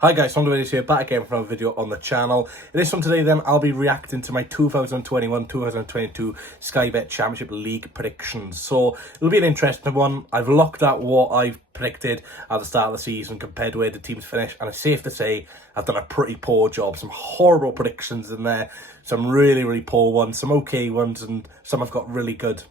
Hi guys, Swans here, back again for another video on the channel. In this one today then, I'll be reacting to my 2021-2022 Sky Bet Championship League predictions. So, it'll be an interesting one. I've looked at what I've predicted at the start of the season compared to where the teams finish, and it's safe to say I've done a pretty poor job. Some horrible predictions in there, some really poor ones, some okay ones, and some have got really good.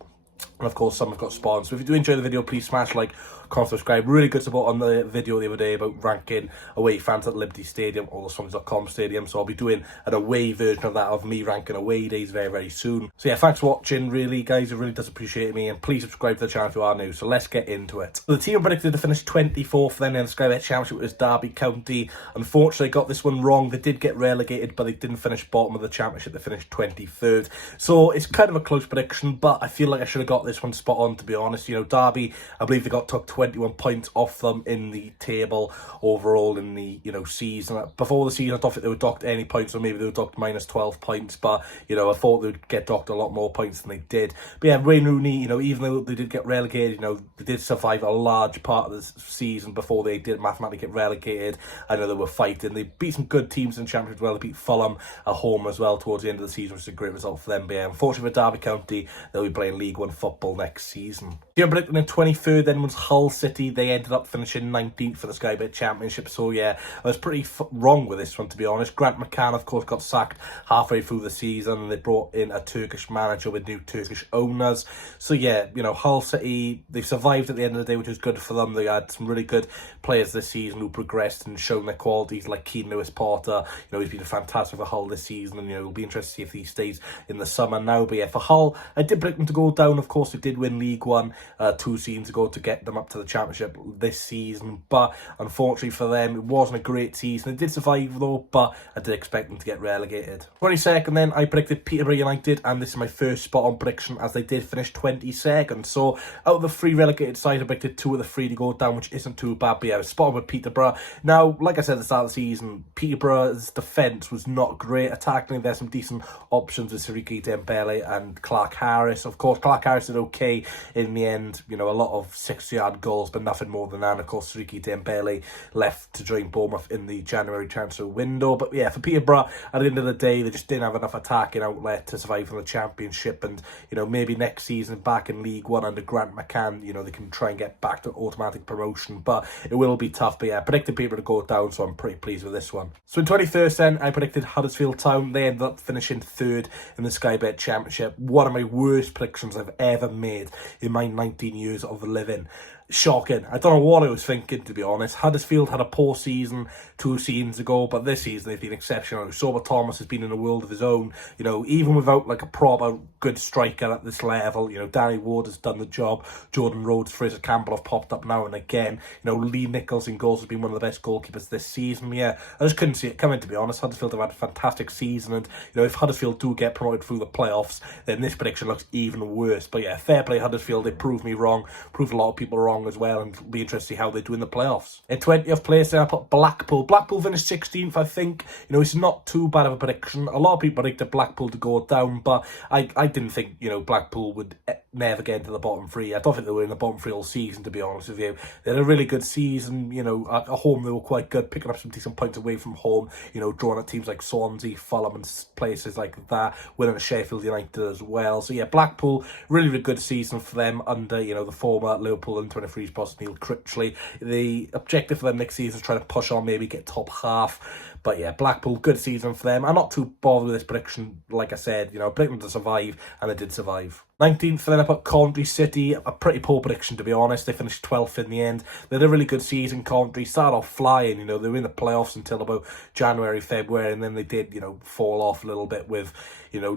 And of course, some have got spawns. So if you do enjoy the video, please smash like, comment, subscribe. Really good support on the video the other day about ranking away fans at Liberty Stadium or the Swans.com stadium. So I'll be doing an away version of that, of me ranking away days very soon. So yeah, thanks for watching, really, guys. It really does appreciate me. And please subscribe to the channel if you are new. So let's get into it. So the team predicted to finish 24th then in the Sky Bet Championship was Derby County. Unfortunately, got this one wrong. They did get relegated, but they didn't finish bottom of the championship. They finished 23rd. So it's kind of a close prediction, but I feel like I should have got this one spot on, to be honest. You know, Derby, I believe they took 21 points off them in the table overall in the, season. Before the season, I don't think they were docked any points, or maybe they were docked minus 12 points, but, I thought they would get docked a lot more points than they did. But yeah, Wayne Rooney, even though they did get relegated, they did survive a large part of the season before they did mathematically get relegated. I know they were fighting. They beat some good teams in the Championship as well. They beat Fulham at home as well towards the end of the season, which is a great result for them. But yeah, unfortunately for Derby County, they'll be playing League One football next season. The predicted in 23rd then was Hull City. They ended up finishing 19th for the Sky Bet Championship. So yeah, I was pretty wrong with this one, to be honest. Grant McCann, of course, got sacked halfway through the season, and they brought in a Turkish manager with new Turkish owners. So yeah, Hull City, they survived at the end of the day, which was good for them. They had some really good players this season who progressed and shown their qualities, like Keane Lewis-Porter. He's been fantastic for Hull this season, and it'll be interesting to see if he stays in the summer now. But yeah, for Hull, I did predict them to go down. Of course, they did win League One 2 seasons ago to get them up to the Championship this season, but unfortunately for them, it wasn't a great season. They did survive though, but I did expect them to get relegated. 22nd then, I predicted Peterborough United, and this is my first spot on prediction, as they did finish 22nd. So out of the 3 relegated sides, I predicted 2 of the 3 to go down, which isn't too bad. But yeah, I was spot on with Peterborough. Now, like I said at the start of the season, Peterborough's defence was not great. Attacking, there's some decent options with Siriki Dembele and Clark Harris. Of course, Clark Harris did okay in the end, a lot of 60-yard goals, but nothing more than that. And of course, Siriki Dembele left to join Bournemouth in the January transfer window. But yeah, for Peterborough, at the end of the day, they just didn't have enough attacking outlet to survive from the Championship. And, maybe next season back in League One under Grant McCann, they can try and get back to automatic promotion. But it will be tough. But yeah, I predicted Peterborough to go down, so I'm pretty pleased with this one. So in 21st then, I predicted Huddersfield Town. They ended up finishing 3rd in the Sky Bet Championship. One of my worst predictions I've ever made in my 19 years of living. Shocking. I don't know what I was thinking, to be honest. Huddersfield had a poor season 2 seasons ago, but this season they've been exceptional. Sober Thomas has been in a world of his own. Even without like a proper good striker at this level, Danny Ward has done the job. Jordan Rhodes, Fraser Campbell have popped up now and again. Lee Nichols in goals has been one of the best goalkeepers this season. Yeah, I just couldn't see it coming, to be honest. Huddersfield have had a fantastic season, and if Huddersfield do get promoted through the playoffs, then this prediction looks even worse. But yeah, fair play Huddersfield. They proved me wrong, proved a lot of people wrong as well, and it'll be interesting to see how they do in the playoffs. In 20th place, then I put Blackpool. Blackpool finished 16th, I think. It's not too bad of a prediction. A lot of people predicted Blackpool to go down, but I didn't think, Blackpool would never get into the bottom 3. I don't think they were in the bottom 3 all season, to be honest with you. They had a really good season. At home they were quite good, picking up some decent points away from home, drawing at teams like Swansea, Fulham and places like that, winning at Sheffield United as well. So yeah, Blackpool, really good season for them under, the former Liverpool and 23's boss Neil Critchley. The objective for them next season is trying to push on, maybe get top half. But yeah, Blackpool, good season for them. I'm not too bothered with this prediction. Like I said, I predicted them to survive, and they did survive. 19th, then I put Coventry City. A pretty poor prediction, to be honest. They finished 12th in the end. They had a really good season, Coventry. Started off flying, they were in the playoffs until about January, February, and then they did, fall off a little bit with,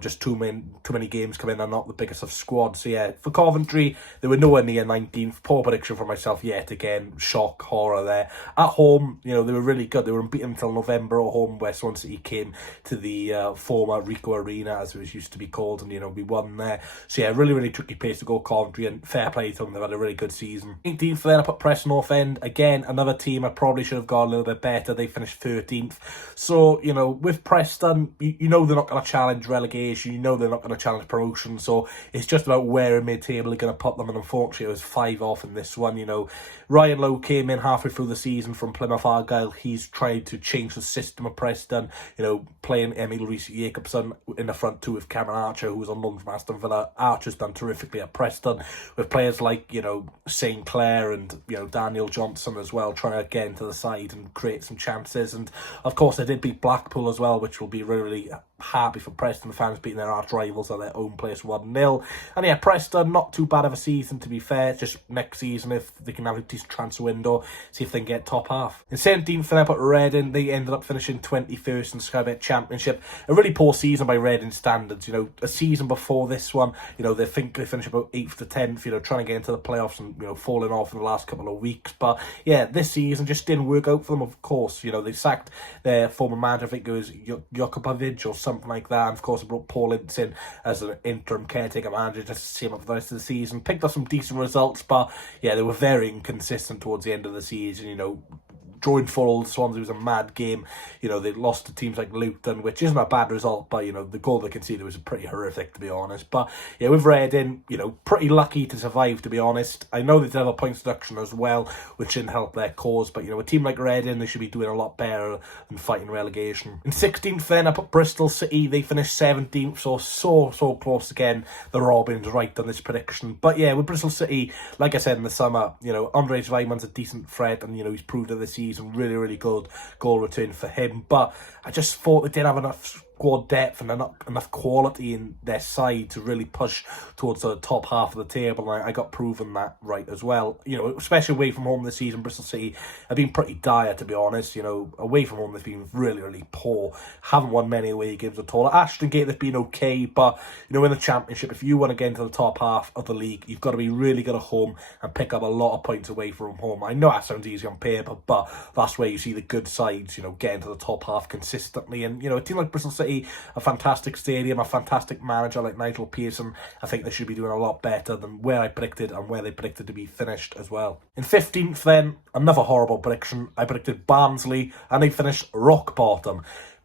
just too many games coming in and not the biggest of squads. So yeah, for Coventry, they were nowhere near 19th. Poor prediction for myself yet again. Shock, horror there. At home, they were really good. They were unbeaten until November at home, where Swans City came to the former Ricoh Arena, as it was used to be called, and, we won there. So yeah, yeah, really, really tricky place to go, Coventry, and fair play to them. They've had a really good season. 18th then, I put Preston North End. Again, another team I probably should have got a little bit better. They finished 13th. So, you know, with Preston, you know they're not going to challenge relegation. You know they're not going to challenge promotion. So it's just about where in mid-table they're going to put them. And unfortunately, it was 5 off in this one. You know, Ryan Lowe came in halfway through the season from Plymouth Argyle. He's tried to change the system of Preston, you know, playing Emil Reese-Jacobson in the front two with Cameron Archer, who was on loan from Aston Villa. Archer's done terrifically at Preston, with players like, you know, St. Clair and, you know, Daniel Johnson as well, trying to get into the side and create some chances. And of course, they did beat Blackpool as well, which will be really, really happy for Preston fans, beating their arch rivals at their own place 1-0. And yeah, Preston, not too bad of a season, to be fair. Just next season, if they can have a decent transfer window, see if they can get top half. In 17th, then I put Reading. They ended up finishing 21st in the Sky Bet Championship. A really poor season by Reading standards. You know, a season before this one, you know, they think they finished about 8th to 10th, you know, trying to get into the playoffs and, you know, falling off in the last couple of weeks. But yeah, this season just didn't work out for them, of course. You know, they sacked their former manager, I think it was Jokovic or something like that. And of course, they brought Paul Ince in as an interim caretaker manager just to see him up for the rest of the season. Picked up some decent results, but yeah, they were very inconsistent towards the end of the season. You know, drawing 4-all Swans, it was a mad game. You know, they lost to teams like Luton, which isn't a bad result, but, you know, the goal they conceded was pretty horrific, to be honest. But, yeah, with Reading, you know, pretty lucky to survive, to be honest. I know they did have a points deduction as well, which didn't help their cause, but, you know, a team like Reading, they should be doing a lot better than fighting relegation. In 16th, then, I put Bristol City. They finished 17th, so close again. The Robins right on this prediction. But, yeah, with Bristol City, like I said in the summer, you know, Andrej Weiman's a decent threat, and, you know, he's proved it this season. Really, really good goal return for him. But I just thought they didn't have enough squad depth and enough quality in their side to really push towards the top half of the table. And I got proven that right as well. You know, especially away from home this season, Bristol City have been pretty dire, to be honest. You know, away from home they've been really, really poor. Haven't won many away games at all. At Ashton Gate they've been okay, but you know, in the Championship, if you want to get into the top half of the league, you've got to be really good at home and pick up a lot of points away from home. I know that sounds easy on paper, but that's where you see the good sides, you know, get into the top half consistently. And you know, a team like Bristol City, a fantastic stadium, a fantastic manager like Nigel Pearson, I think they should be doing a lot better than where I predicted and where they predicted to be finished as well. In 15th then, another horrible prediction. I predicted Barnsley and they finished rock bottom.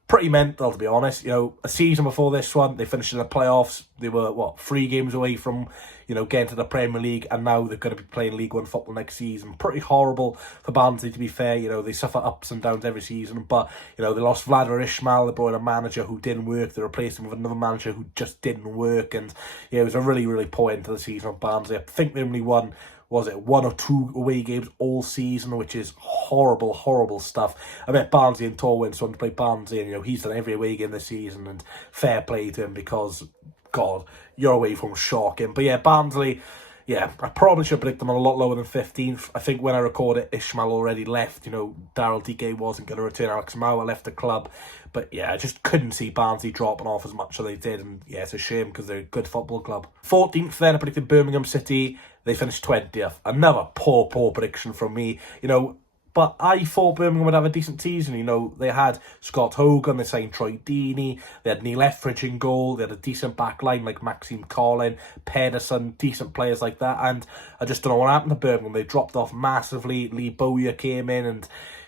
Pretty mental, to be honest. You know, a season before this one, they finished in the playoffs. They were, 3 games away from, you know, getting to the Premier League, and now they're going to be playing League One football next season. Pretty horrible for Barnsley, to be fair. You know, they suffer ups and downs every season, but, you know, they lost Vladimir Ismail. They brought in a manager who didn't work. They replaced him with another manager who just didn't work, and yeah, it was a really, really poor end to the season of Barnsley. I think they only won, was it 1 or 2 away games all season, which is horrible, horrible stuff. I met Barnsley and Torwin, so I'm to play Barnsley, and, you know, he's done every away game this season, and fair play to him because, God, you're away from shocking. But yeah, Barnsley, yeah, I probably should predict them a lot lower than 15th. I think when I recorded, Ishmael already left. You know, Daryl DK wasn't going to return. Alex Mauer left the club. But yeah, I just couldn't see Barnsley dropping off as much as they did. And yeah, it's a shame because they're a good football club. 14th then, I predicted Birmingham City. They finished 20th. Another poor prediction from me. You know, but I thought Birmingham would have a decent season. You know, they had Scott Hogan, they signed Troy Deeney, they had Neil Etheridge in goal, they had a decent back line like Maxime Collin, Pedersen, decent players like that. And I just don't know what happened to Birmingham. They dropped off massively. Lee Bowyer came in and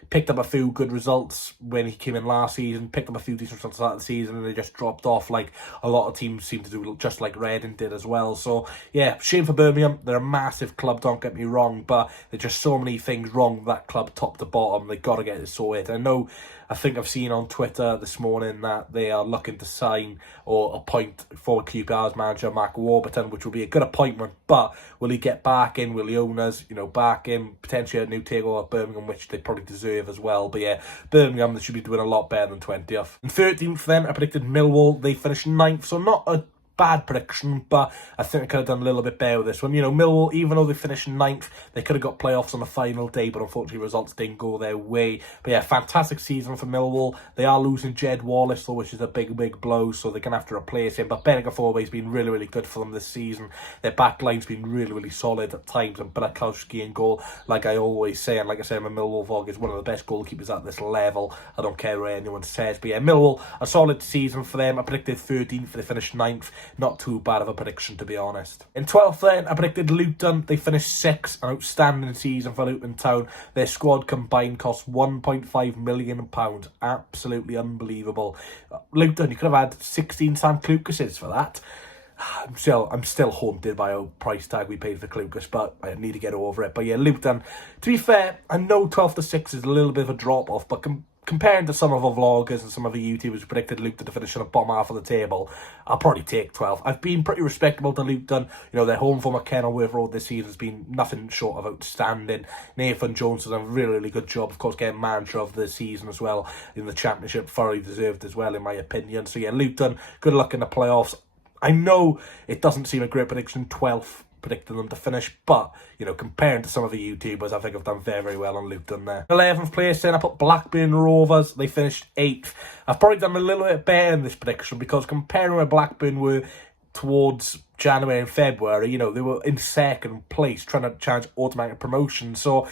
picked up a few good results when he came in last season, picked up a few decent results that season, and they just dropped off like a lot of teams seem to do, just like Reading did as well. So yeah, shame for Birmingham. They're a massive club, don't get me wrong, but there's just so many things wrong with that club top to bottom. They got to get it sorted. I think I've seen on Twitter this morning that they are looking to sign or appoint former QPR's manager Mark Warburton, which will be a good appointment, but will he get back in? Will the owners, you know, back in? Potentially a new takeover of Birmingham, which they probably deserve as well. But yeah, Birmingham, they should be doing a lot better than 20th. In 13th then, I predicted Millwall. They finished 9th, so not a bad prediction, but I think I could have done a little bit better with this one. You know, Millwall, even though they finished 9th, they could have got playoffs on the final day, but unfortunately results didn't go their way. But yeah, fantastic season for Millwall. They are losing Jed Wallace, though, which is a big blow, so they're going to have to replace him. But Benica Forway's been really, really good for them this season. Their back line's been really, really solid at times, and Bulakowski in goal, like I always say, and like I say, my Millwall vlog is one of the best goalkeepers at this level. I don't care what anyone says. But yeah, Millwall, a solid season for them. I predicted 13th, they finished 9th. not too bad of a prediction, to be honest. In 12th then, I predicted Luton. They finished 6th, an outstanding season for Luton Town. Their squad combined cost £1.5 million. Absolutely unbelievable. Luton, you could have had 16 Sam Clucases for that. I'm still haunted by our price tag we paid for Clucas, but I need to get over it. But yeah, Luton, to be fair, I know 12 to 6 is a little bit of a drop off, but comparing to some of our vloggers and some of the YouTubers who predicted Luton to finish in the bottom half of the table, I'll probably take 12. I've been pretty respectable to Luton. You know, their home form at Kenilworth Road this season has been nothing short of outstanding. Nathan Jones has done a really, really good job, of course, getting manager of the season as well in the Championship, thoroughly deserved as well, in my opinion. So yeah, Luton, good luck in the playoffs. I know it doesn't seem a great prediction, 12th, predicting them to finish, but, you know, comparing to some of the YouTubers, I think I've done very, very well on Luton there. 11th place then, I put Blackburn Rovers. They finished 8th. I've probably done a little bit better in this prediction, because comparing where Blackburn were towards January and February, you know, they were in second place, trying to challenge automatic promotion. So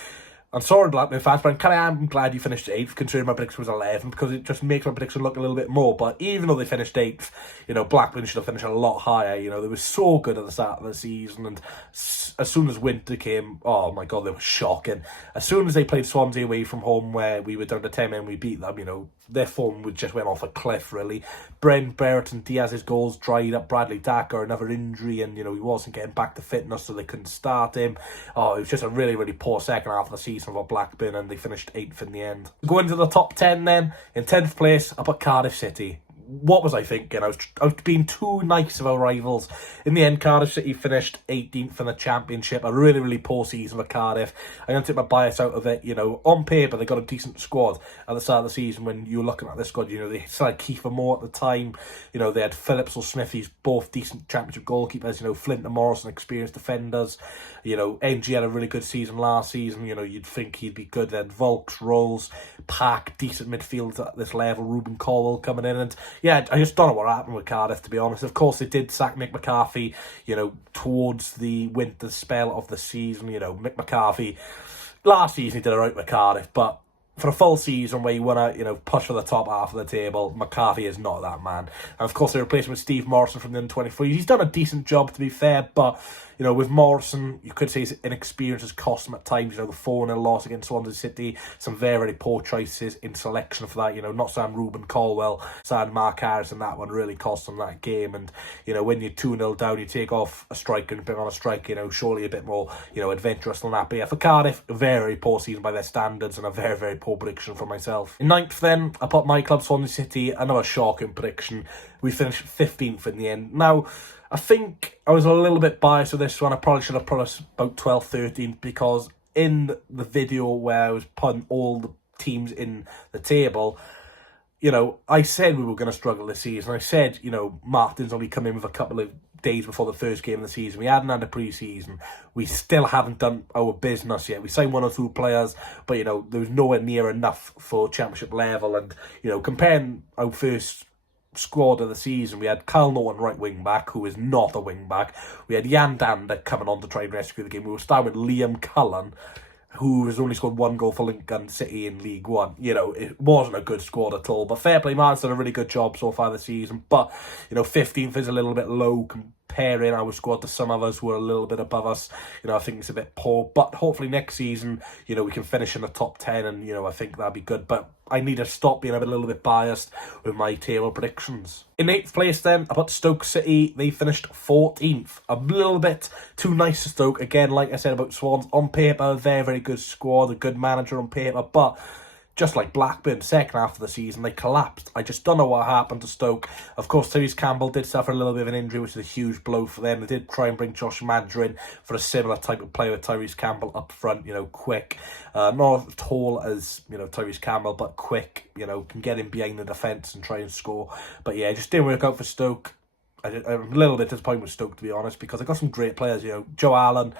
I'm sorry, Blackburn fans, but I'm glad you finished 8th, considering my prediction was 11th, because it just makes my prediction look a little bit more. But even though they finished 8th, you know, Blackburn should have finished a lot higher. You know, they were so good at the start of the season, and as soon as winter came, oh my God, they were shocking. As soon as they played Swansea away from home, where we were down to 10 men, we beat them, you know, their form just went off a cliff, really. Brent Barrett and Diaz's goals dried up. Bradley Dacker, another injury, and, you know, he wasn't getting back to fitness, so they couldn't start him. Oh, it was just a really, really poor second half of the season for Blackburn, and they finished 8th in the end. Going to the top 10 then, in 10th place, I put Cardiff City. What was I thinking? I was being too nice of our rivals. In the end, Cardiff City finished 18th in the Championship. A really, really poor season for Cardiff. I'm going to take my bias out of it. You know, on paper, they got a decent squad at the start of the season. When you were looking at this squad, you know, they still had Kiefer Moore at the time. You know, they had Phillips or Smithies, both decent Championship goalkeepers. You know, Flint and Morrison, experienced defenders. You know, NG had a really good season last season. You know, you'd think he'd be good. They had Volks, Rolls, Pack, decent midfield at this level. Ruben Colwell coming in, and yeah, I just don't know what happened with Cardiff, to be honest. Of course, they did sack Mick McCarthy, you know, towards the winter spell of the season. You know, Mick McCarthy, last season he did alright with Cardiff, but for a full season where you want to, you know, push for the top half of the table, McCarthy is not that man. And of course, they replaced him with Steve Morrison from the Under-23. He's done a decent job, to be fair, but, you know, with Morrison, you could say his inexperience has cost him at times. You know, the 4-0 loss against Swansea City, some very, very poor choices in selection for that. You know, not saying Ruben Colwell, saying Mark Harris, and that one really cost him that game. And, you know, when you're 2-0 down, you take off a striker and bring on a striker, you know, surely a bit more, you know, adventurous than that. But yeah, for Cardiff, a very, very poor season by their standards, and a very, very poor prediction for myself. In 9th then, I put my club, Swansea City. Another shocking prediction. We finished 15th in the end. Now, I think I was a little bit biased with this one. I probably should have put us about 12th, 13th, because in the video where I was putting all the teams in the table, you know, I said we were going to struggle this season. I said, you know, Martin's only come in with a couple of days before the first game of the season. We hadn't had a pre-season. We still haven't done our business yet. We signed 1 or 2 players, but, you know, there was nowhere near enough for Championship level. And, you know, comparing our first squad of the season, we had Carl Norton right wing back, who is not a wing back. We had Jan Dander coming on to try and rescue the game. We were starting with Liam Cullen, who has only scored 1 goal for Lincoln City in League One. You know, it wasn't a good squad at all. But fair play, Martin's done a really good job so far this season. But, you know, 15th is a little bit low comparing our squad to some of us who are a little bit above us. You know, I think it's a bit poor. But hopefully next season, you know, we can finish in the top 10, and, you know, I think that'd be good. But I need to stop being a little bit biased with my table predictions. In 8th place then, I put Stoke City. They finished 14th. A little bit too nice to Stoke. Again, like I said about Swans, on paper, a very, very good squad, a good manager on paper, but just like Blackburn, second half of the season, they collapsed. I just don't know what happened to Stoke. Of course, Tyrese Campbell did suffer a little bit of an injury, which is a huge blow for them. They did try and bring Josh Madger in for a similar type of player with Tyrese Campbell up front, you know, quick. Not as tall as, you know, Tyrese Campbell, but quick, you know, can get in behind the defence and try and score. But yeah, it just didn't work out for Stoke. I'm a little bit disappointed with Stoke, to be honest, because I got some great players, you know, Joe Allen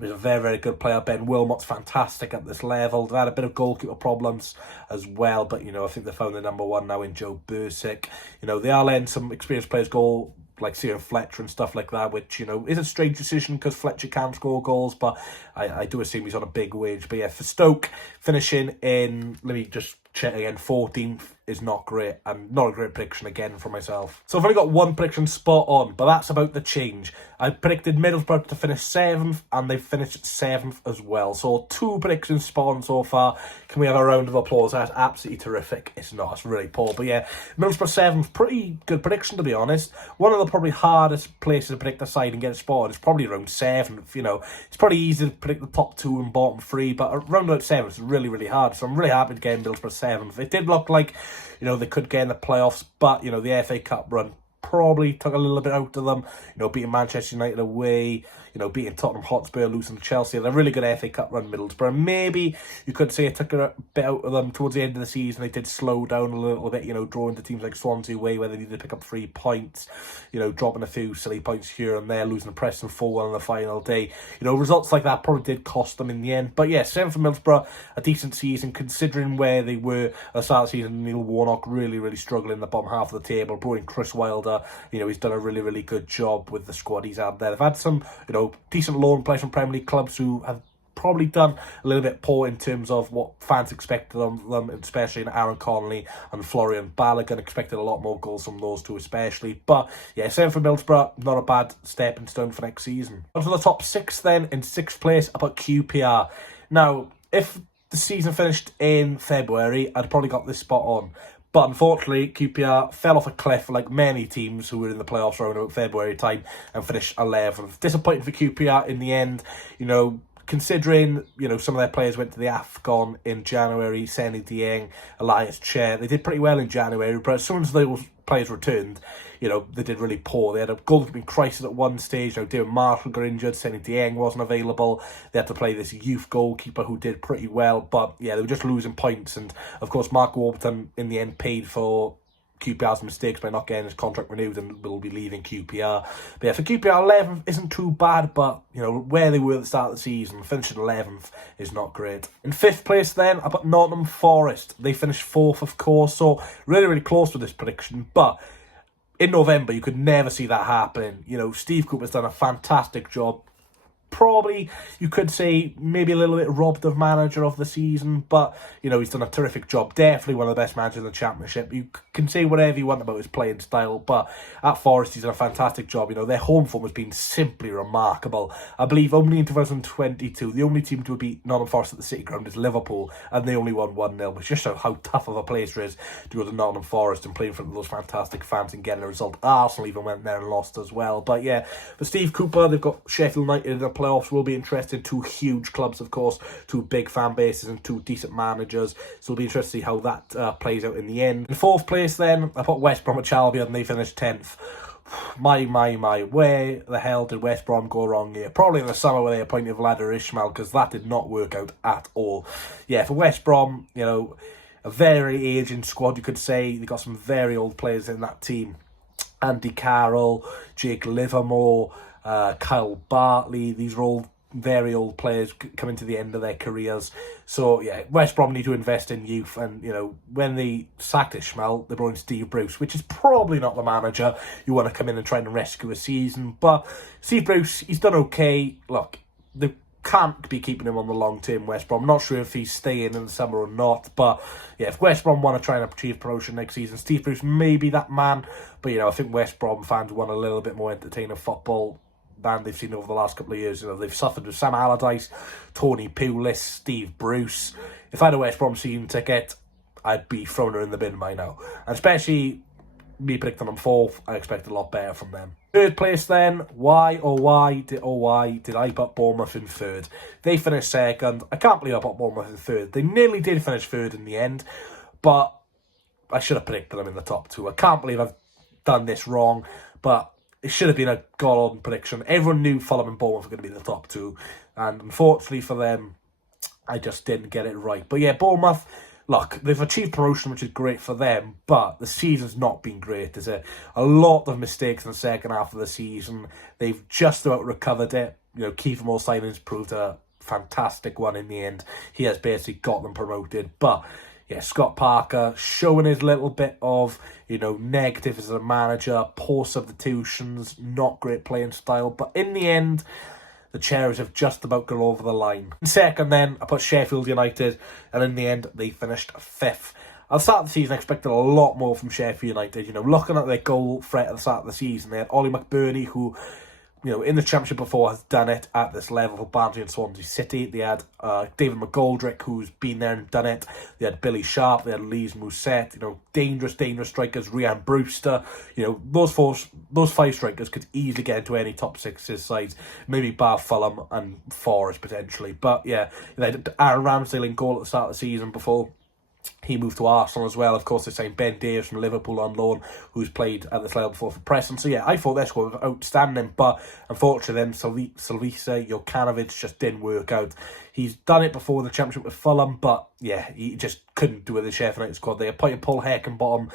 is a very, very good player. Ben Wilmot's fantastic at this level. They've had a bit of goalkeeper problems as well, but, you know, I think they found the number 1 now in Joe Bursick. You know, they are letting some experienced players go, like Ciaran Fletcher and stuff like that, which, you know, is a strange decision because Fletcher can score goals, but I do assume he's on a big wage. But yeah, for Stoke, finishing in, let me just check again, 14th. is not great, and not a great prediction again for myself. So I've only got one prediction spot on, but that's about to change. I predicted Middlesbrough to finish 7th, and they've finished 7th as well. So 2 predictions spot on so far. Can we have a round of applause? That's absolutely terrific. It's not, it's really poor. But yeah, Middlesbrough 7th, pretty good prediction to be honest. One of the probably hardest places to predict a side and get a spot is probably around 7th. You know, it's pretty easy to predict the top 2 and bottom 3, but around about 7th is really, really hard. So I'm really happy to get Middlesbrough 7th. It did look like, you know, they could get in the playoffs, but, you know, the FA Cup run probably took a little bit out of them. You know, beating Manchester United away, you know, beating Tottenham Hotspur, losing to Chelsea. They're a really good FA Cup run, Middlesbrough. Maybe you could say it took a bit out of them towards the end of the season. They did slow down a little bit, you know, drawing to teams like Swansea away where they needed to pick up 3 points, you know, dropping a few silly points here and there, losing to Preston 4-1 on the final day. You know, results like that probably did cost them in the end. But yeah, 7th for Middlesbrough, a decent season considering where they were at the start of the season. Neil Warnock really, really struggling in the bottom half of the table. Brought in Chris Wilder, you know, he's done a really, really good job with the squad he's had there. They've had some, you know, decent loan players from Premier League clubs who have probably done a little bit poor in terms of what fans expected of them, especially in Aaron Connolly and Florian Balogun. Expected a lot more goals from those two especially. But yeah, 7th for Middlesbrough, not a bad stepping stone for next season. On to the top 6 then. In 6th place, I put QPR. Now, if the season finished in February, I'd probably got this spot on. But unfortunately, QPR fell off a cliff like many teams who were in the playoffs around about February time and finished 11th. Disappointing for QPR in the end, you know, considering, you know, some of their players went to the AFCON in January, Seny Dieng, Elias Chair. They did pretty well in January, but as soon as those players returned, you know, they did really poor. They had a goalkeeping crisis at one stage. You know, David Marshall got injured, Seny Dieng wasn't available. They had to play this youth goalkeeper who did pretty well, but yeah, they were just losing points. And of course, Mark Warburton in the end paid for QPR's mistakes by not getting his contract renewed and will be leaving QPR. But yeah, for QPR, 11th isn't too bad, but, you know, where they were at the start of the season, finishing 11th is not great. In 5th place then, I put Nottingham Forest. They finished 4th, of course, so really, really close to this prediction, but in November, you could never see that happening. You know, Steve Cooper's done a fantastic job. Probably, you could say, maybe a little bit robbed of manager of the season, but, you know, he's done a terrific job. Definitely one of the best managers in the Championship. You can say whatever you want about his playing style, but at Forest, he's done a fantastic job. You know, their home form has been simply remarkable. I believe only in 2022, the only team to have beat Nottingham Forest at the City Ground is Liverpool, and they only won 1-0, which just shows how tough of a place it is to go to Nottingham Forest and play in front of those fantastic fans and getting a result. Arsenal even went there and lost as well. But yeah, for Steve Cooper, they've got Sheffield United in the playoffs. Will be interested. 2 huge clubs, of course, 2 big fan bases and 2 decent managers. So it'll be interesting to see how that plays out in the end. In 4th place then, I put West Bromwich Albion and they finished 10th. My, where the hell did West Brom go wrong here? Probably in the summer where they appointed Vladimir Ishmael, because that did not work out at all. Yeah, for West Brom, you know, a very aging squad, you could say. They've got some very old players in that team. Andy Carroll, Jake Livermore, Kyle Bartley. These are all very old players coming to the end of their careers. So yeah, West Brom need to invest in youth, and you know, when they sacked Ishmael, they brought in Steve Bruce, which is probably not the manager you want to come in and try and rescue a season. But Steve Bruce, he's done okay. Look, they can't be keeping him on the long term, West Brom. I'm not sure if he's staying in the summer or not, but yeah, if West Brom want to try and achieve promotion next season, Steve Bruce may be that man. But you know, I think West Brom fans want a little bit more entertaining football than they've seen over the last couple of years. You know, they've suffered with Sam Allardyce, Tony Pulis, Steve Bruce. If I had a West Brom season ticket, I'd be throwing her in the bin by now. And especially me predicting them 4th, I expect a lot better from them. 3rd place then, why did I put Bournemouth in 3rd? They finished 2nd. I can't believe I put Bournemouth in 3rd. They nearly did finish 3rd in the end, but I should have predicted them in the top 2. I can't believe I've done this wrong, but it should have been a god-on prediction. Everyone knew Fulham and Bournemouth were going to be in the top 2, and unfortunately for them, I just didn't get it right. But yeah, Bournemouth, look, they've achieved promotion, which is great for them, but the season's not been great. There's a lot of mistakes in the second half of the season. They've just about recovered it. You know, Kiefer Moore signings proved a fantastic one in the end. He has basically got them promoted, but yeah, Scott Parker showing his little bit of, you know, negative as a manager, poor substitutions, not great playing style. But in the end, the Cherries have just about gone over the line. In 2nd then, I put Sheffield United, and in the end, they finished 5th. At the start of the season, I expected a lot more from Sheffield United. You know, looking at their goal threat at the start of the season, they had Ollie McBurney, who, you know, in the Championship before has done it at this level for Barnsley and Swansea City. They had David McGoldrick, who's been there and done it. They had Billy Sharp. They had Lees Mousset. You know, dangerous strikers. Rhian Brewster. You know, those 5 strikers could easily get into any top 6 sides. Maybe bar Fulham and Forest potentially. But yeah, they had Aaron Ramsdale in goal at the start of the season before he moved to Arsenal as well. Of course, they signed Ben Davies from Liverpool on loan, who's played at this level before for Preston. So yeah, I thought their squad was outstanding, but unfortunately then Salisa Jokanovic just didn't work out. He's done it before in the Championship with Fulham, but yeah, he just couldn't do it with the Sheffield United squad. They appointed Paul Heckenbottom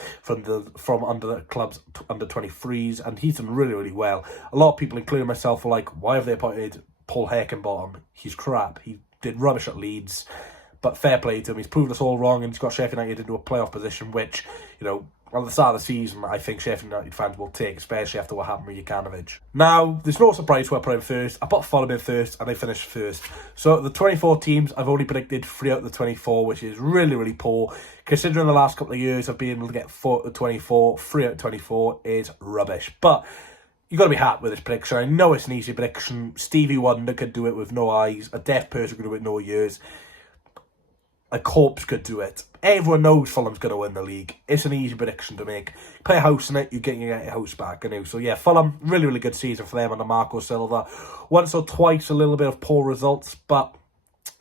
from under the club's under 23s, and he's done really, really well. A lot of people, including myself, were like, why have they appointed Paul Heckenbottom? He's crap. He did rubbish at Leeds. But fair play to him. He's proved us all wrong, and he's got Sheffield United into a playoff position, which, you know, at the start of the season, I think Sheffield United fans will take, especially after what happened with Jokanovic. Now, there's no surprise who I put in first. I put Fulham in first, and they finished first. So, the 24 teams, I've only predicted 3 out of the 24, which is really, really poor. Considering the last couple of years I've been able to get 4 out of 24, 3 out of 24 is rubbish. But you've got to be happy with this prediction. I know it's an easy prediction. Stevie Wonder could do it with no eyes. A deaf person could do it with no ears. A corpse could do it. Everyone knows Fulham's going to win the league. It's an easy prediction to make. Play a house in it, you get your house back. So yeah, Fulham, really, really good season for them under Marco Silva. Once or twice, a little bit of poor results, but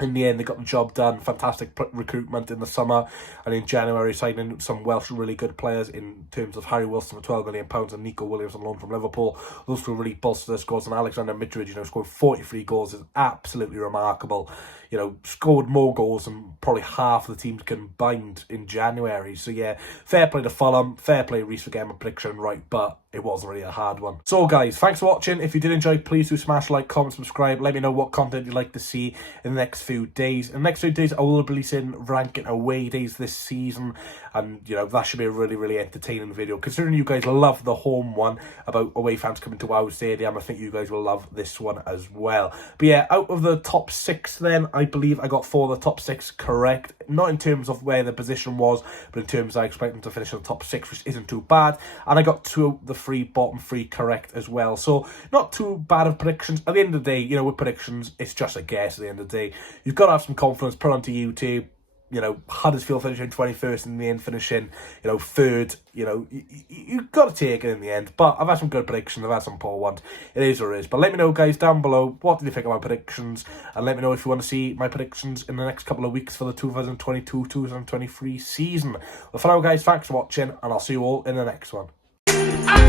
in the end, they got the job done. Fantastic recruitment in the summer, and in January, signing some Welsh really good players in terms of Harry Wilson for £12 million and Nico Williams on loan from Liverpool. Those two really bolstered their scores, and Alexander Mitrovic, you know, scored 43 goals is absolutely remarkable. You know, scored more goals than probably half the teams combined in January. So yeah, fair play to Fulham, fair play Reece for getting my prediction right, but it wasn't really a hard one. So guys, thanks for watching. If you did enjoy, please do smash like, comment, subscribe. Let me know what content you'd like to see in the next few days. In the next few days, I will be releasing ranking away days this season, and you know, that should be a really, really entertaining video. Considering you guys love the home one about away fans coming to our stadium, I think you guys will love this one as well. But yeah, out of the top 6 then, I believe I got 4 of the top 6 correct. Not in terms of where the position was, but in terms I expect them to finish in the top 6, which isn't too bad. And I got 2 of the 3 bottom 3 correct as well. So not too bad of predictions. At the end of the day, you know, with predictions, it's just a guess at the end of the day. You've got to have some confidence, put it onto YouTube. You know, Huddersfield finishing 21st in the end, finishing, you know, 3rd. You know, you've got to take it in the end. But I've had some good predictions, I've had some poor ones. It is what it is. But let me know, guys, down below, what did you think of my predictions? And let me know if you want to see my predictions in the next couple of weeks for the 2022-2023 season. Well, for now, guys, thanks for watching, and I'll see you all in the next one. I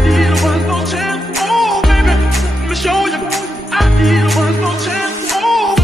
need one more chance, oh baby, let me show you. I need one more chance, oh.